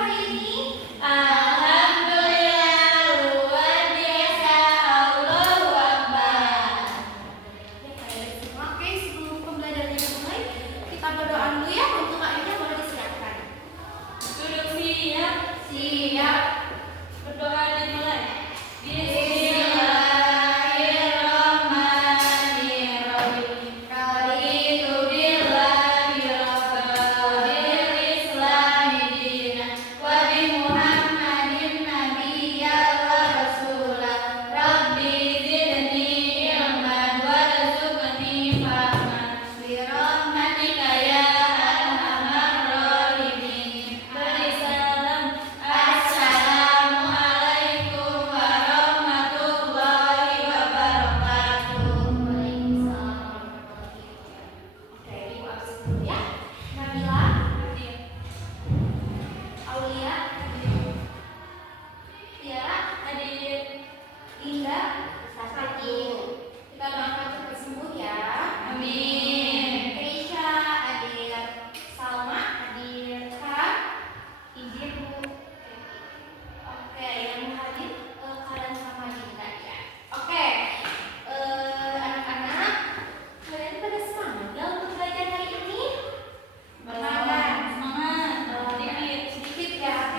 hari ini? Alhamdulillah, luar biasa, Allahu Akbar. Oke, sebelum pembelajarannya dimulai, kita berdoa dulu ya. Untuk ayatnya boleh disiapkan. Duduk siap. Siap. Berdoa dimulai. Bismillahirrahmanirrahim. Raditu billahi rabban bil islami dinan wa bi Muhammadin nabiyyan wa rasulan. Rabbi zidni ilman warzuqni fahman bi rahmatika ya arhamar rahimin. Beri salam. Assalamualaikum warahmatullahi wabarakatuh. Waalaikumsalam. Oke, ibu absen dulu ya. Nabila, Aulia, Tiara, Hadir. Linda, satu. Kita doakan cepat sembuh ya. Amin. Keisha, hadir. Salma, hadir. Kak, izin Bu. Oke, yang hadir kalian sama Dinda ya. Oke, anak-anak, kalian pada semangat nggak untuk belajar hari ini? Semangat. Sedikit. Sedikit ya.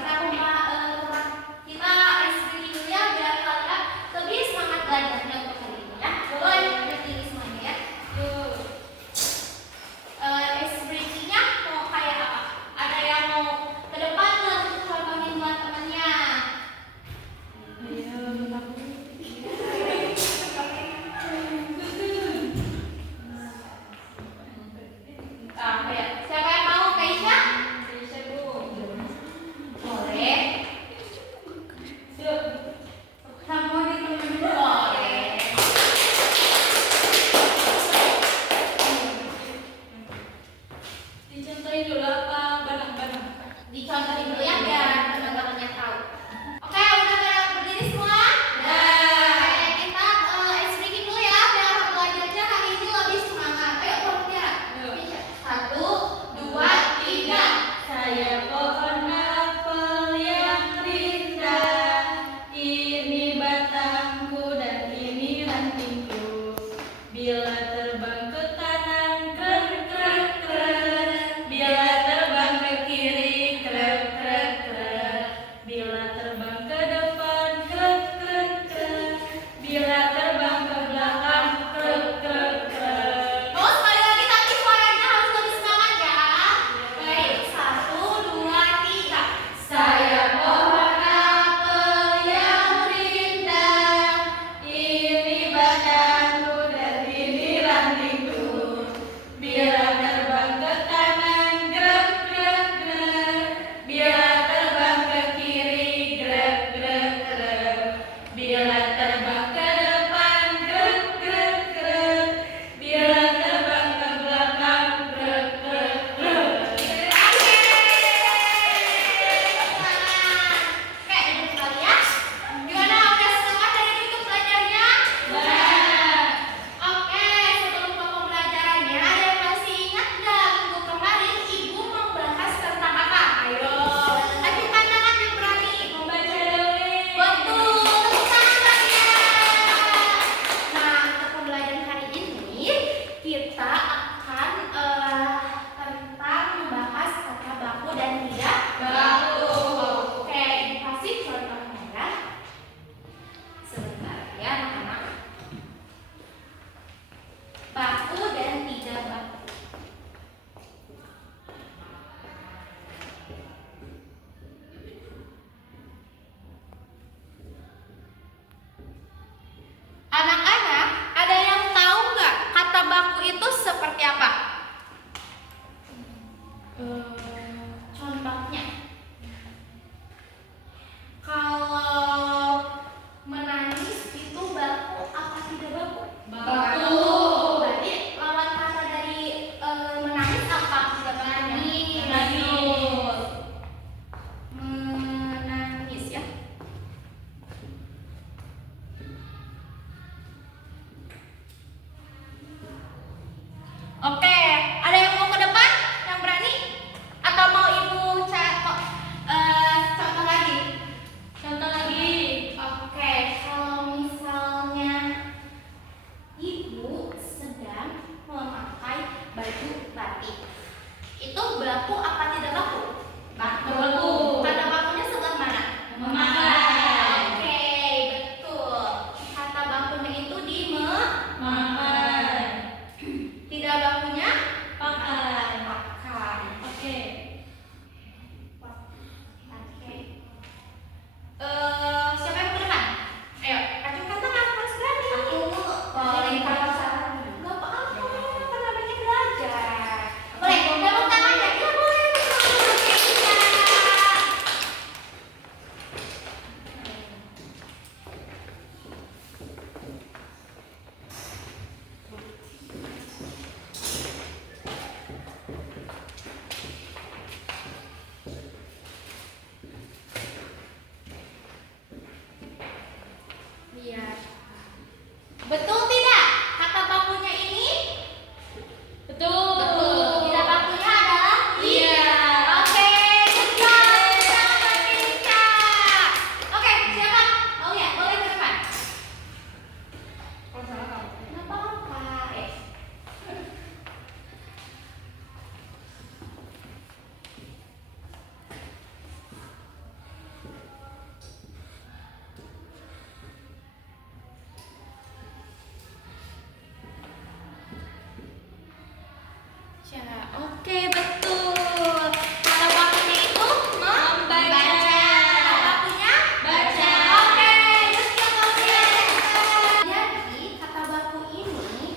Oke, betul. Kata bakunya itu Membaca. Kata bakunya Baca. Oke, yuk kita mulai. Jadi, kata baku ini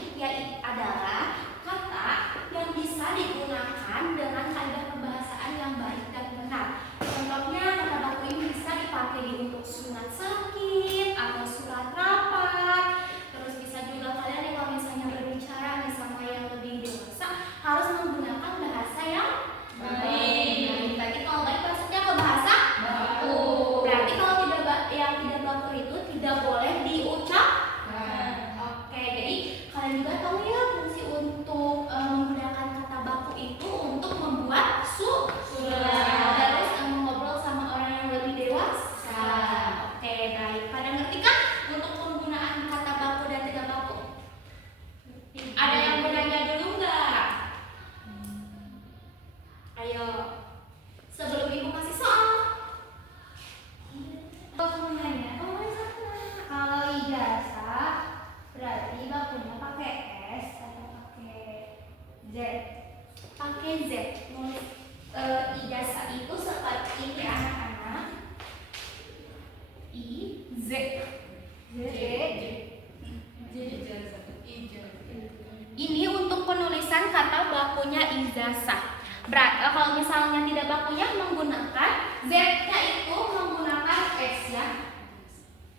adalah kata yang bisa digunakan dengan kaidah kebahasaan yang baik dan benar. Contohnya, kata baku ini bisa dipakai untuk surat sakit atau surat rapat. Terus bisa juga kalian kalau misalnya berbicara sama yang lebih dewasa harus menggunakan bahasa yang Baik. Tadi kalau baik maksudnya ke bahasa Baku. Berarti kalau yang tidak baku itu tidak boleh diucap. Nah. Oke, jadi kalian juga tahu ya fungsi untuk menggunakan kata baku itu untuk membuat Surat. terus ngobrol sama orang yang lebih dewasa. Oke, baik. Pada ngerti kan untuk penggunaan kata baku dan tidak baku? Ada yang mau nanya dulu nggak? Ayo, sebelum ibu kasih soal. Kamu nanya, kalau ijazah berarti bakunya pakai S atau pakai Z? Pakai Z. Nulis ijazah itu seperti ini ya anak-anak. I Z. Ini untuk penulisan kata bakunya ijazah. Berarti kalau misalnya tidak bakunya menggunakan Z-nya itu menggunakan S ya.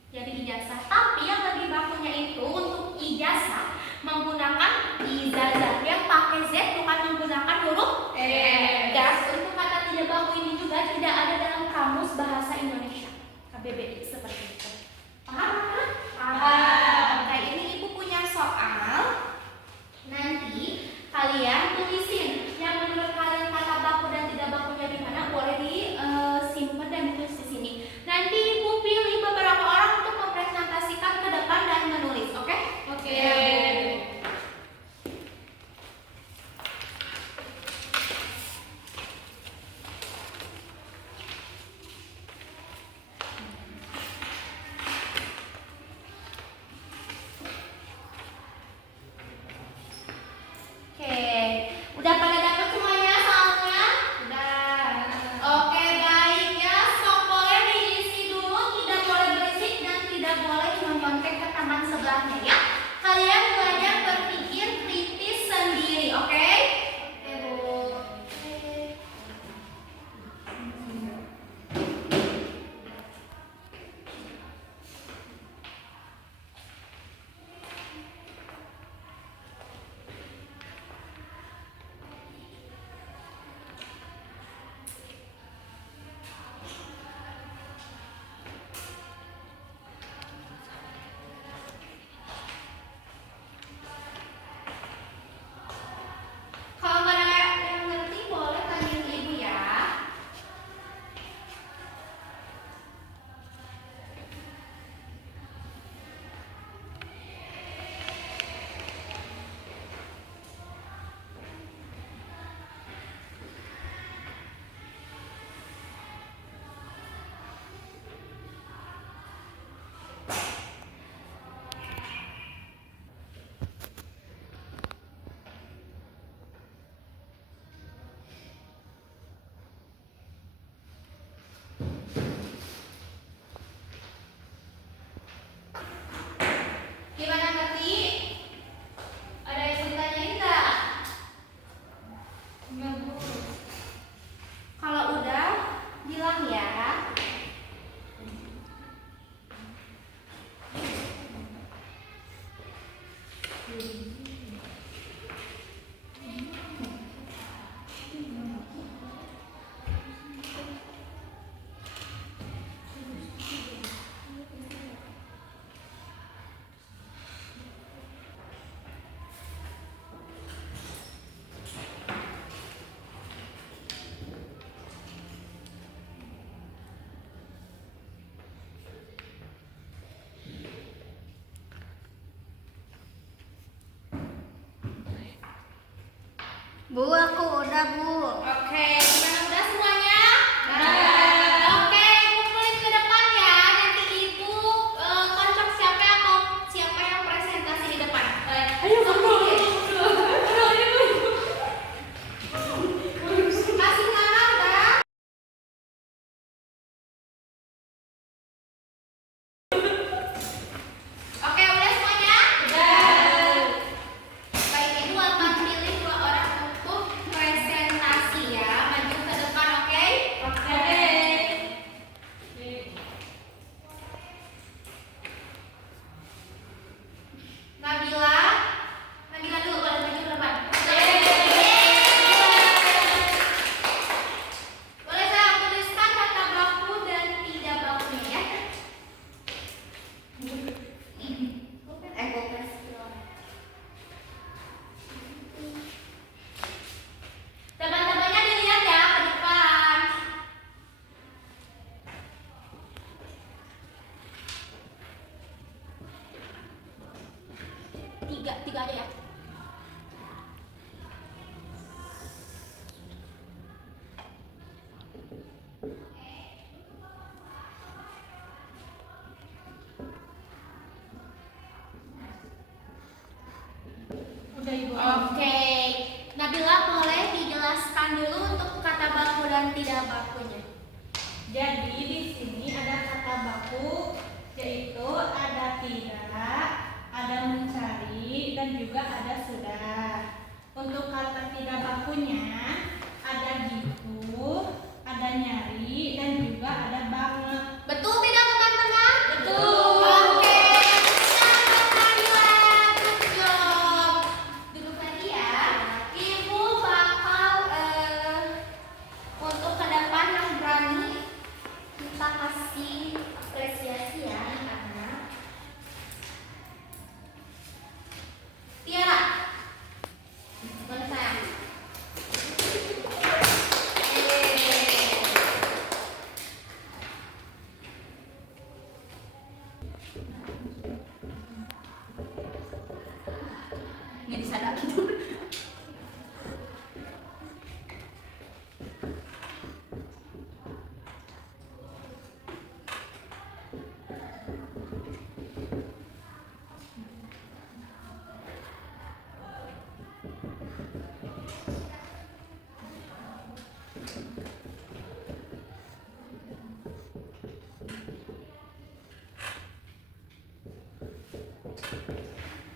Jadi ijazah. Tapi yang lebih bakunya itu untuk ijazah menggunakan ijazah. Yang pakai Z bukan menggunakan huruf Dan untuk kata tidak baku ini juga tidak ada dalam kamus bahasa Indonesia KBBI seperti itu. Paham? Paham. Nah, ini ibu punya soal. Nanti kalian tulisin yang menurut kalian kata baku dan tidak bakunya di mana, boleh disimpan dan ditulis di sini. Nanti ibu pilih beberapa orang untuk mempresentasikan ke depan dan menulis, oke? Oke. Oke, udah pada dapat semuanya soalnya? Udah. Oke, baik ya. Sok boleh diisi dulu, tidak boleh berisik dan tidak boleh menyontek ke teman sebelahnya ya. Kalian belajar berpikir kritis sendiri, oke? Oke, Bu. Kalau nggak ada yang ngerti, boleh tanya ke ibu ya. Gimana ngerti? Ada yang mau ditanyain nggak? Enggak, Bu. Kalau udah, bilang ya. Bu, aku udah, Bu. Oke, gimana udah semuanya? Udah. Oke, kumpulin ke depan ya. Nanti ibu kocok siapa yang presentasi di depan. Ayo, Sok Bu. dikit. dan tidak bakunya. Jadi di sini ada kata baku, yaitu ada tidak, ada mencari, dan juga ada sudah. Untuk kata tidak bakunya ada gitu, ada nyari, dan juga ada banget. Betul tidak teman-teman? Betul. Oke. Good job. Duduk lagi ya. Ibu bakal untuk ke depan yang berani kita kasih apresiasi ya anak-anak. Tiara. Mana sayang? Nggak disadar gitu.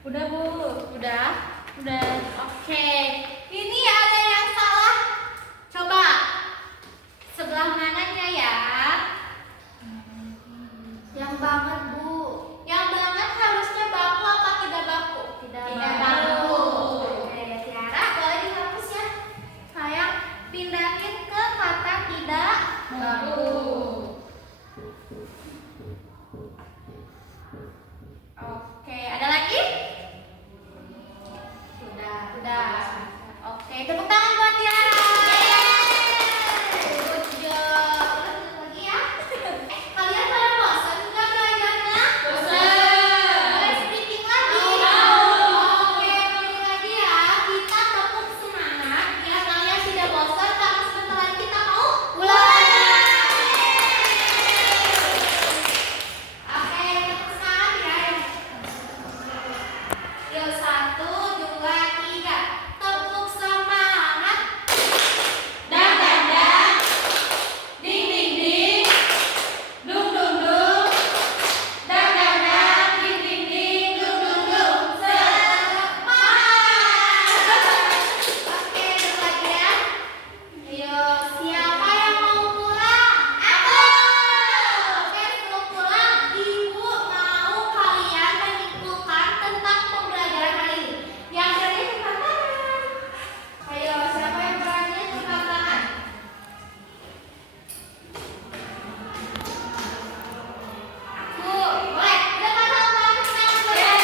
Udah Bu. Udah? Udah. Oke. Ini ada yang salah. Coba. Sebelah mananya ya? Yang banget, Bu. Yang banget harusnya baku apa tidak baku? Tidak baku. Oke, Tiara boleh dihapus ya. Sayang, pindahin ke kata tidak Baku. Oke, ada lagi? Sudah. Oke, tepuk tangan buat Tiara. Good job. Udah duduk lagi ya. Kalian pada bosan nggak belajarnya? Boleh speaking lagi? Oke, balik lagi ya. Kita tepuk semangat biar kalian tidak bosan karena sebentar lagi kita mau ulangan. Oke, tepuk semangat ya. Yuk, 1, 2, 3. Tepuk semangat. Dan dan dan, ding ding ding, dung dung dung, dan dan dan, ding ding ding, dung dung dung. Oke, duduk lagi ya. Ayo, siapa yang mau pulang? Aku. Oke, sebelum pulang, Ibu mau kalian menyimpulkan tentang pembelajaran hari ini. Yang berani angkat tangan. Ayo, siapa yang berani angkat tangan? Aku. Boleh. Depan tangan, tangan boleh.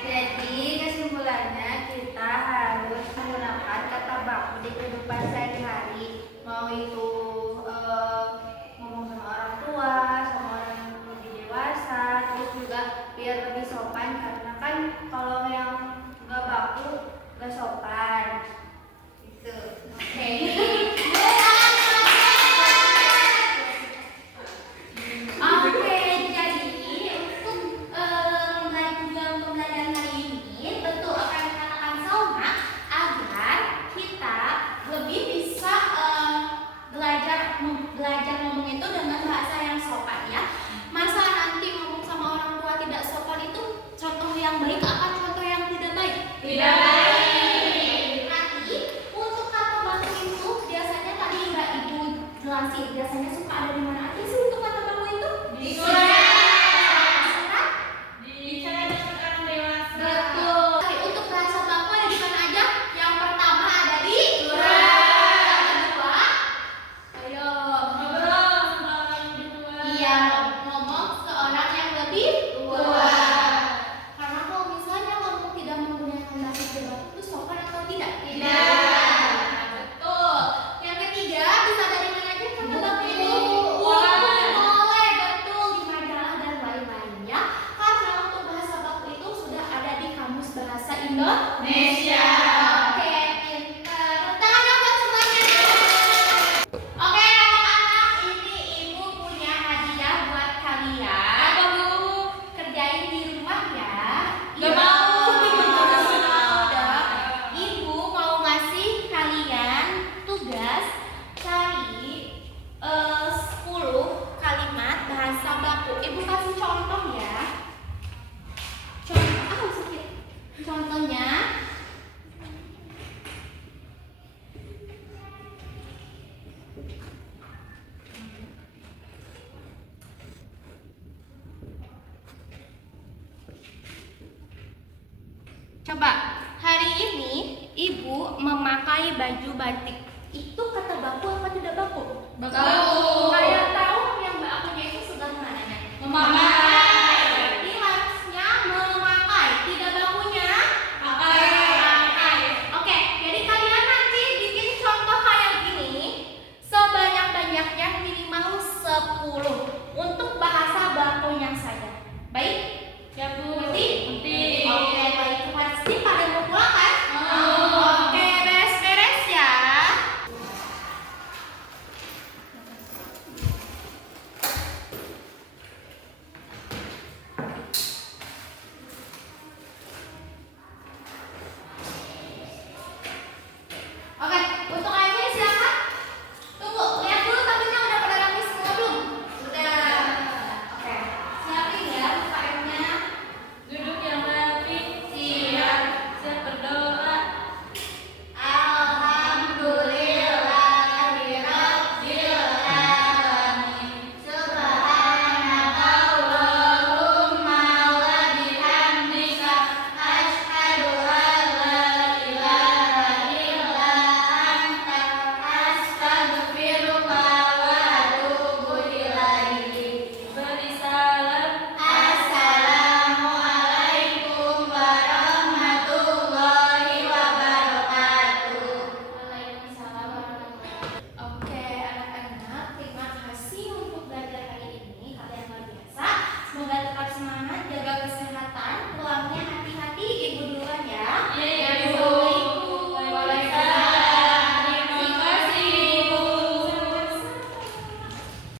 Jadi kesimpulannya kita harus menggunakan kata baku di kehidupan sehari-hari. Mau itu ngomong sama orang tua, sama orang yang lebih dewasa, terus juga biar lebih sopan karena kan kalau yang nggak baku nggak sopan. Gitu. Oke. Oke, jadi untuk melanjutkan pembelajaran hari ini tentu akan dikatakan Salma agar kita lebih bisa belajar ngomong itu dengan bahasa yang sopan ya. Masa nanti ngomong sama orang tua tidak sopan itu contoh yang baik apa contoh yang tidak baik? Tidak baik. Nanti untuk kata baku itu biasanya tadi udah Ibu jelasin biasanya suka ada di mana aja sih untuk kata baku itu? Di surat. Bicara dengan orang dewasa. Betul. Tapi untuk bahasa baku ada di mana aja? Yang pertama ada di Surat. Yang kedua, ayo. Ngobrol sama orang lebih tua. Iya, ngomong ke orang yang lebih tua. Karena kalau misalnya ngomong tidak menggunakan bahasa baku itu sopan atau tidak? Tidak. Betul. Yang ketiga bisa dari mana aja kata baku itu? Ibu memakai baju batik. Itu kata baku apa tidak baku? Baku. Kayak tahu yang bakunya itu sudah mananya? Memakai.